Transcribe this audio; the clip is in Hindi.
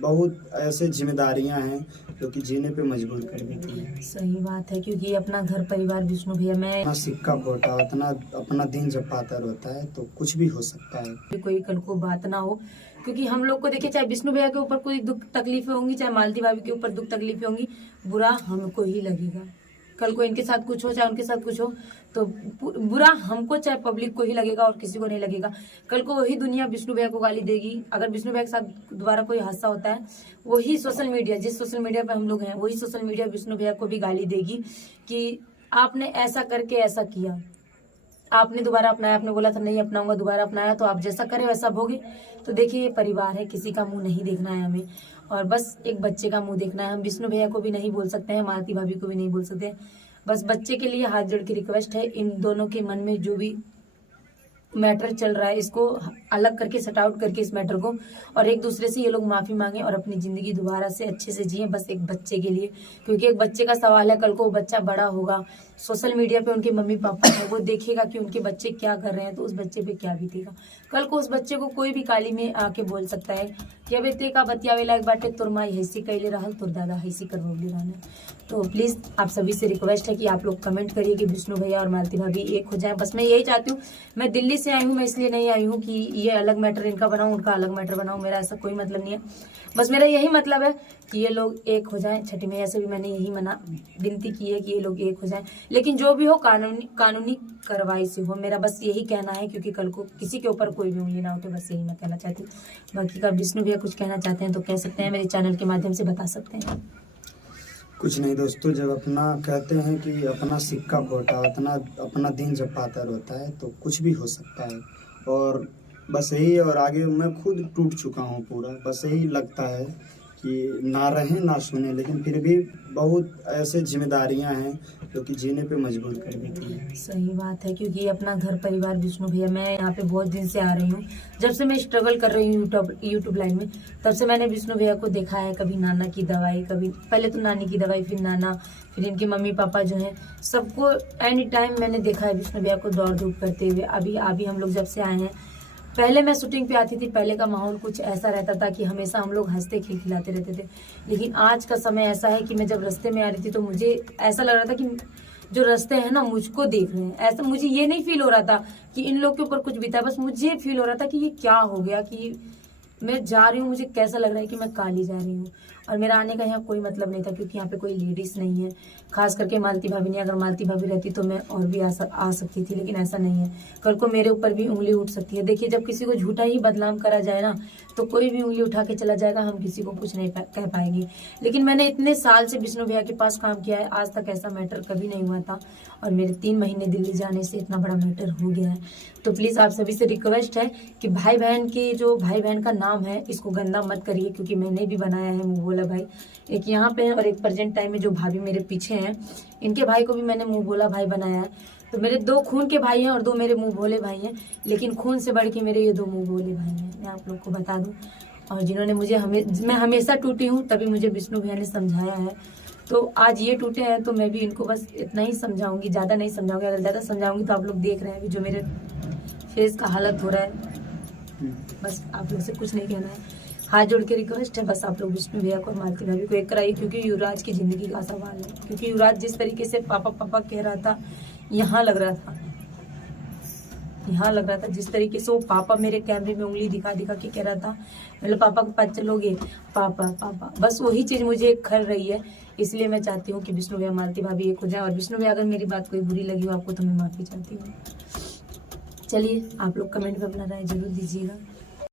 बहुत ऐसे जिम्मेदारियां हैं जो कि जीने पे मजबूर कर देती है। सही बात है, क्योंकि अपना घर परिवार विष्णु भैया मैं अपना सिक्का खोटा उतना अपना दिन जब पाता रहता है तो कुछ भी हो सकता है। कोई कल को बात ना हो, क्योंकि हम लोग को देखिए, चाहे विष्णु भैया के ऊपर कोई दुख तकलीफें होंगी, चाहे मालती भाभी के ऊपर दुख तकलीफें होंगी, बुरा हमको ही लगेगा। कल को इनके साथ कुछ हो चाहे उनके साथ कुछ हो तो बुरा हमको चाहे पब्लिक को ही लगेगा और किसी को नहीं लगेगा। कल को वही दुनिया विष्णु भैया को गाली देगी। अगर विष्णु भैया के साथ दोबारा कोई हादसा होता है, वही सोशल मीडिया, जिस सोशल मीडिया पे हम लोग हैं, वही सोशल मीडिया विष्णु भैया को भी गाली देगी कि आपने ऐसा करके ऐसा किया, आपने दोबारा अपनाया, आपने बोला था नहीं अपनाऊंगा, दोबारा अपनाया तो आप जैसा करे वैसा भोगे। तो देखिए, ये परिवार है, किसी का मुंह नहीं देखना है हमें, और बस एक बच्चे का मुंह देखना है। हम विष्णु भैया को भी नहीं बोल सकते हैं, मालती भाभी को भी नहीं बोल सकते हैं। बस बच्चे के लिए हाथ जोड़ के रिक्वेस्ट है, इन दोनों के मन में जो भी मैटर चल रहा है इसको अलग करके, सट आउट करके इस मैटर को, और एक दूसरे से ये लोग माफी मांगे और अपनी जिंदगी दोबारा से अच्छे से जिए, बस एक बच्चे के लिए। क्योंकि एक बच्चे का सवाल है, कल को वो बच्चा बड़ा होगा, सोशल मीडिया पे उनके मम्मी पापा है, वो देखेगा कि उनके बच्चे क्या कर रहे हैं, तो उस बच्चे पे क्या बीतेगा। कल को उस बच्चे को कोई भी काली में आके बोल सकता है कि अब ते का बतियावेला एक बाटे तोर माई हैसी कैले रहल, तोर दादा हैसी करवले रहने। तो प्लीज आप सभी से रिक्वेस्ट है कि आप लोग कमेंट करिए कि विष्णु भैया और मालती भाभी एक हो जाए। बस मैं यही चाहती हूँ। मैं दिल्ली से आई हूँ, मैं इसलिए नहीं आई हूँ कि ये अलग मैटर इनका बनाऊं, उनका अलग मैटर बनाऊं, मेरा ऐसा कोई मतलब नहीं है। बस मेरा यही मतलब है कि ये लोग एक हो जाएं। छठी मैया से भी मैंने यही विनती की है कि ये लोग एक हो जाएं, लेकिन जो भी हो कानूनी कार्रवाई से हो। मेरा बस यही कहना है, क्योंकि कल को किसी के ऊपर कोई भी उंगली ना उठे, बस यही मैं कहना चाहती हूँ। बाकी का विष्णु भैया कुछ कहना चाहते हैं तो कह सकते हैं, मेरे चैनल के माध्यम से बता सकते हैं। कुछ नहीं दोस्तों, जब अपना कहते हैं कि अपना सिक्का खोटा उतना अपना दिन जब पाता रहता है तो कुछ भी हो सकता है। और बस यही, और आगे मैं खुद टूट चुका हूँ पूरा। बस यही लगता है कि ना रहें ना सुने, लेकिन फिर भी बहुत ऐसे जिम्मेदारियां हैं जो कि जीने पे मजबूर कर देती है। सही बात है, क्योंकि अपना घर परिवार विष्णु भैया मैं यहाँ पे बहुत दिन से आ रही हूँ। जब से मैं स्ट्रगल कर रही हूँ यूट्यूब लाइन में, तब से मैंने विष्णु भैया को देखा है। कभी नाना की दवाई, कभी पहले तो नानी की दवाई, फिर नाना, फिर इनके मम्मी पापा जो है, सबको एनी टाइम मैंने देखा है विष्णु भैया को दौड़ धूप करते हुए। अभी हम लोग जब से आए हैं, पहले मैं शूटिंग पे आती थी, पहले का माहौल कुछ ऐसा रहता था कि हमेशा हम लोग हंसते खिलखिलाते रहते थे। लेकिन आज का समय ऐसा है कि मैं जब रास्ते में आ रही थी तो मुझे ऐसा लग रहा था कि जो रास्ते हैं ना मुझको देख रहे हैं। ऐसा मुझे ये नहीं फील हो रहा था कि इन लोग के ऊपर कुछ बीता, बस मुझे फील हो रहा था कि ये क्या हो गया, कि मैं जा रही हूँ, मुझे कैसा लग रहा है कि मैं काली जा रही हूँ। और मेरा आने का यहाँ कोई मतलब नहीं था, क्योंकि यहाँ पे कोई लेडीज नहीं है, खास करके मालती भाभी नहीं। अगर मालती भाभी रहती तो मैं और भी आ सकती थी, लेकिन ऐसा नहीं है। कल को मेरे ऊपर भी उंगली उठ सकती है। देखिए, जब किसी को झूठा ही बदनाम करा जाए ना, तो कोई भी उंगली उठा के चला जाएगा, हम किसी को कुछ नहीं कह पाएंगे। लेकिन मैंने इतने साल से विष्णु भैया के पास काम किया है, आज तक ऐसा मैटर कभी नहीं हुआ था, और मेरे 3 महीने दिल्ली जाने से इतना बड़ा मैटर हो गया है। तो प्लीज आप सभी से रिक्वेस्ट है कि भाई बहन के, जो भाई बहन का नाम है, इसको गंदा मत करिए, क्योंकि मैंने भी बनाया है मुंह बोला भाई। एक यहाँ पे है और एक प्रेजेंट टाइम में जो भाभी मेरे पीछे हैं, इनके भाई को भी मैंने मुंह बोला भाई बनाया है। तो मेरे 2 खून के भाई हैं और 2 मेरे मुंह भोले भाई हैं, लेकिन खून से बढ़ के मेरे ये 2 मुंह भोले भाई हैं, मैं आप लोग को बता दूं। और जिन्होंने मैं हमेशा टूटी हूँ, तभी मुझे विष्णु भैया ने समझाया है। तो आज ये टूटे हैं तो मैं भी इनको बस इतना ही समझाऊंगी, ज्यादा नहीं समझाऊंगी। अगर ज्यादा समझाऊंगी तो आप लोग देख रहे हैं जो मेरे फेस का हालत हो रहा है। बस आप लोग से कुछ नहीं कहना है, हाथ जोड़ के रिक्वेस्ट है, बस आप लोग विष्णु भैया को और मालती भाभी को एक कराइए, क्योंकि युवराज की जिंदगी का सवाल है। क्योंकि युवराज जिस तरीके से पापा पापा कह रहा था, यहाँ लग रहा था जिस तरीके से वो पापा मेरे कैमरे में उंगली दिखा दिखा के कह रहा था, मतलब पापा के पास चलोगे, पापा पापा, बस वही चीज मुझे खल रही है। इसलिए मैं चाहती हूँ कि विष्णु भैया मालती भाभी एक हो जाए। और विष्णु भैया, अगर मेरी बात कोई बुरी लगी हो आपको तो मैं माफी चाहती हूँ। चलिए, आप लोग कमेंट में अपना राय जरूर दीजिएगा।